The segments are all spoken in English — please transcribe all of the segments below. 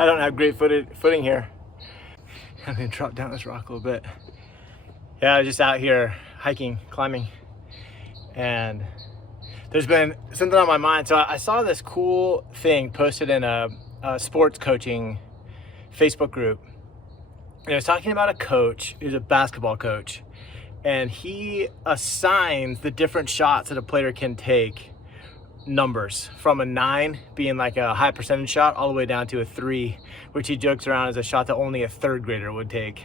I don't have great footing here. I'm gonna drop down this rock a little bit. Yeah, I was just out here hiking, climbing, and there's been something on my mind. So I saw this cool thing posted in a sports coaching Facebook group. And it was talking about a coach who's a basketball coach, and he assigns the different shots that a player can take numbers, from a 9 being like a high percentage shot all the way down to a 3, which he jokes around as a shot that only a third grader would take.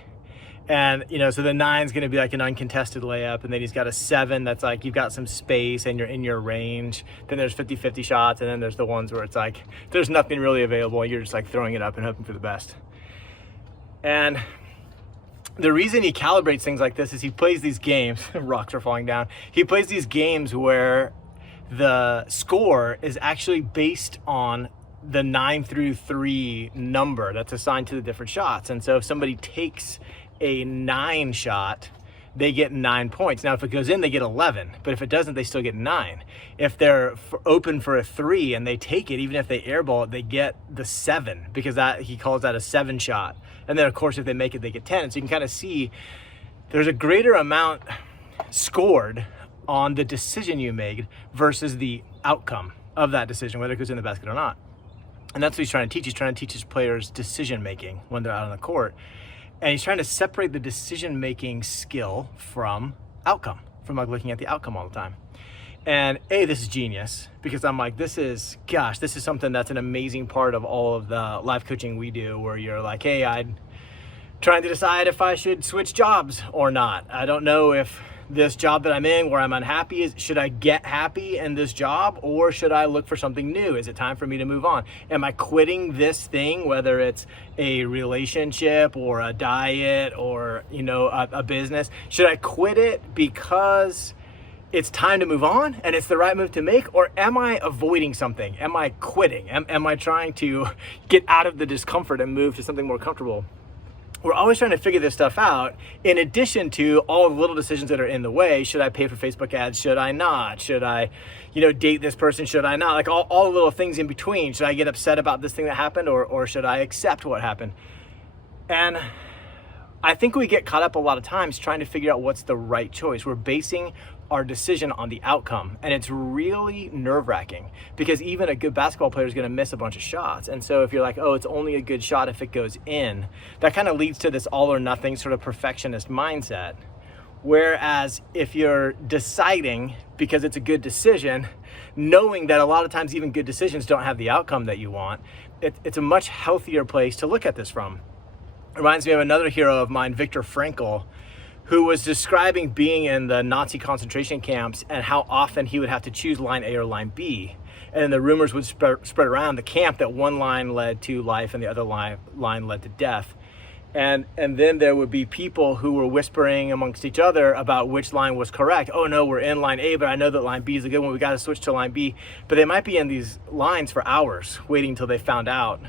And so the 9's going to be like an uncontested layup, and then he's got a 7 that's like you've got some space and you're in your range. Then there's 50-50 shots, and then there's the ones where it's like there's nothing really available and you're just like throwing it up and hoping for the best. And the reason he calibrates things like this is he plays these games, rocks are falling down, he plays these games where the score is actually based on the 9 through 3 number that's assigned to the different shots. And so if somebody takes a 9 shot, they get 9 points. Now, if it goes in, they get 11, but if it doesn't, they still get 9. If they're open for a 3 and they take it, even if they airball it, they get the 7, because that he calls that a 7 shot. And then, of course, if they make it, they get 10. And so you can kind of see there's a greater amount scored on the decision you made versus the outcome of that decision, whether it goes in the basket or not. And that's what he's trying to teach. He's trying to teach his players decision making when they're out on the court. And he's trying to separate the decision-making skill from outcome, from like looking at the outcome all the time. And this is genius, because I'm like, this is something that's an amazing part of all of the life coaching we do, where you're like, hey, I'm trying to decide if I should switch jobs or not. I don't know if this job that I'm in where I'm unhappy should I get happy in this job, or should I look for something new? Is it time for me to move on? Am I quitting this thing, whether it's a relationship or a diet or a business? Should I quit it because it's time to move on and it's the right move to make? Or am I avoiding something? Am I quitting? Am I trying to get out of the discomfort and move to something more comfortable? We're always trying to figure this stuff out, in addition to all the little decisions that are in the way. Should I pay for Facebook ads? Should I not? Should I, date this person? Should I not? Like all the little things in between. Should I get upset about this thing that happened, or should I accept what happened? And I think we get caught up a lot of times trying to figure out what's the right choice. We're basing our decision on the outcome, and it's really nerve-wracking, because even a good basketball player is going to miss a bunch of shots. And so if you're like, oh, it's only a good shot if it goes in, that kind of leads to this all or nothing sort of perfectionist mindset. Whereas if you're deciding because it's a good decision, knowing that a lot of times even good decisions don't have the outcome that you want, it's a much healthier place to look at this from. It reminds me of another hero of mine, Viktor Frankl, who was describing being in the Nazi concentration camps and how often he would have to choose line A or line B. And the rumors would spread around the camp that one line led to life and the other line led to death. And then there would be people who were whispering amongst each other about which line was correct. Oh no, we're in line A, but I know that line B is a good one. We got to switch to line B. But they might be in these lines for hours waiting until they found out.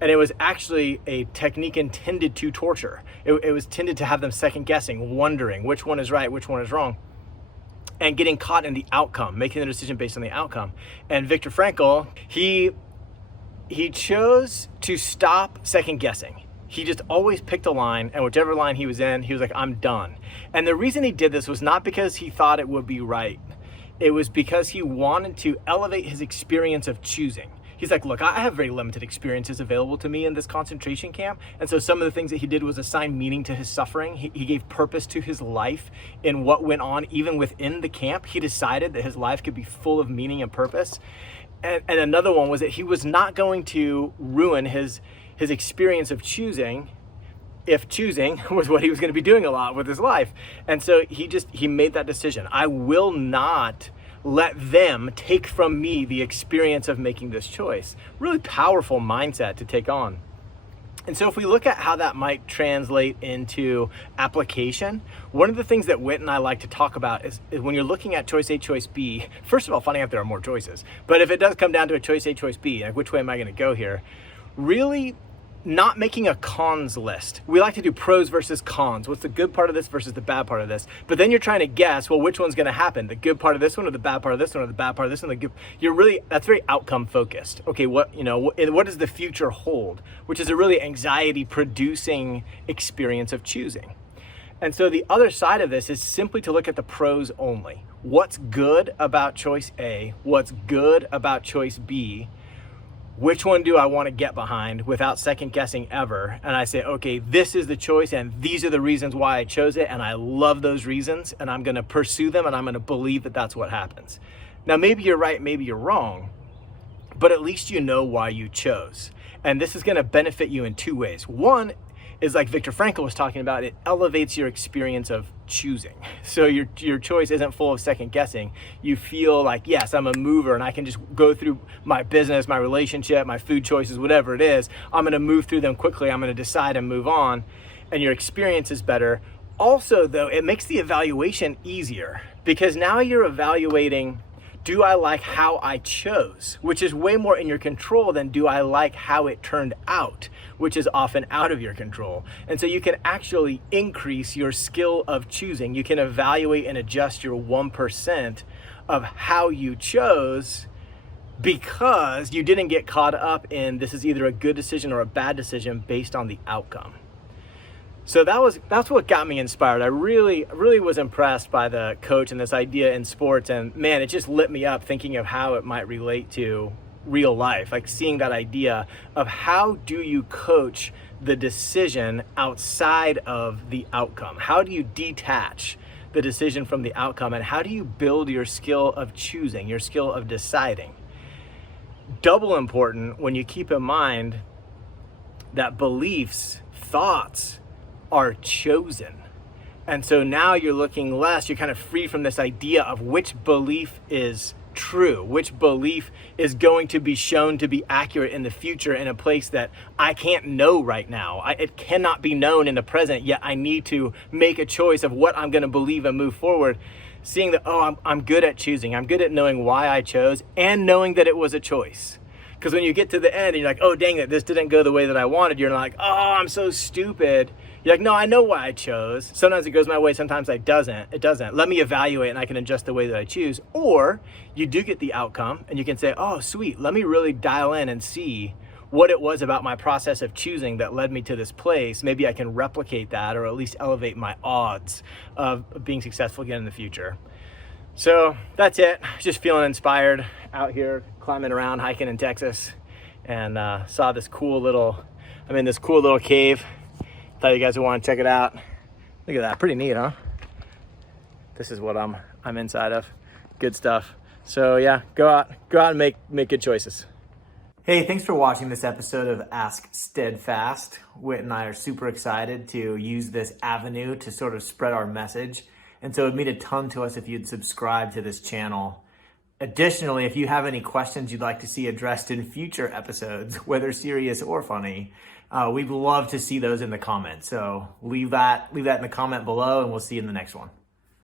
And it was actually a technique intended to torture. It was tended to have them second guessing, wondering which one is right, which one is wrong, and getting caught in the outcome, making the decision based on the outcome. And Viktor Frankl, he chose to stop second guessing. He just always picked a line, and whichever line he was in, he was like, I'm done. And the reason he did this was not because he thought it would be right. It was because he wanted to elevate his experience of choosing. He's like, look, I have very limited experiences available to me in this concentration camp. And so some of the things that he did was assign meaning to his suffering. He gave purpose to his life in what went on even within the camp. He decided that his life could be full of meaning and purpose. And another one was that he was not going to ruin his experience of choosing, if choosing was what he was going to be doing a lot with his life. And so he made that decision. I will not let them take from me the experience of making this choice. Really powerful mindset to take on. And so if we look at how that might translate into application, one of the things that Whit and I like to talk about is when you're looking at choice A, choice B, first of all, finding out there are more choices. But if it does come down to a choice A, choice B, like which way am I going to go here? Really not making a cons list. We like to do pros versus cons. What's the good part of this versus the bad part of this? But then you're trying to guess, well, which one's gonna happen? The good part of this one or the bad part of this one or the bad part of this one? That's very outcome focused. Okay, what does the future hold? Which is a really anxiety producing experience of choosing. And so the other side of this is simply to look at the pros only. What's good about choice A? What's good about choice B? Which one do I want to get behind without second guessing ever? And I say, okay, this is the choice and these are the reasons why I chose it. And I love those reasons and I'm going to pursue them and I'm going to believe that that's what happens. Now, maybe you're right, maybe you're wrong, but at least you know why you chose. And this is going to benefit you in two ways. One is, like Viktor Frankl was talking about, it elevates your experience of choosing. So your choice isn't full of second guessing. You feel like, yes, I'm a mover and I can just go through my business, my relationship, my food choices, whatever it is. I'm gonna move through them quickly. I'm gonna decide and move on. And your experience is better. Also though, it makes the evaluation easier because now you're evaluating, do I like how I chose? Which is way more in your control than do I like how it turned out, which is often out of your control. And so you can actually increase your skill of choosing. You can evaluate and adjust your 1% of how you chose because you didn't get caught up in this is either a good decision or a bad decision based on the outcome. So that's what got me inspired. I really was impressed by the coach and this idea in sports, and man, it just lit me up thinking of how it might relate to real life, like seeing that idea of how do you coach the decision outside of the outcome? How do you detach the decision from the outcome, and how do you build your skill of choosing, your skill of deciding? Double important when you keep in mind that beliefs, thoughts, are chosen. And so now you're looking less, you're kind of free from this idea of which belief is true, which belief is going to be shown to be accurate in the future in a place that I can't know right now. It cannot be known in the present, yet I need to make a choice of what I'm going to believe and move forward. Seeing that, I'm good at choosing. I'm good at knowing why I chose and knowing that it was a choice. Because when you get to the end and you're like, oh, dang it, this didn't go the way that I wanted, you're like, oh, I'm so stupid. You're like, no, I know why I chose. Sometimes it goes my way, sometimes it doesn't. Let me evaluate and I can adjust the way that I choose. Or you do get the outcome and you can say, oh, sweet, let me really dial in and see what it was about my process of choosing that led me to this place. Maybe I can replicate that or at least elevate my odds of being successful again in the future. So that's it. Just feeling inspired out here climbing around, hiking in Texas, and saw this cool little cave. Thought you guys would want to check it out. Look at that, pretty neat, huh? This is what I'm inside of. Good stuff. So yeah, go out and make good choices. Hey, thanks for watching this episode of Ask Steadfast. Whit and I are super excited to use this avenue to sort of spread our message. And so it'd mean a ton to us if you'd subscribe to this channel. Additionally, if you have any questions you'd like to see addressed in future episodes, whether serious or funny, we'd love to see those in the comments. So leave that in the comment below and we'll see you in the next one.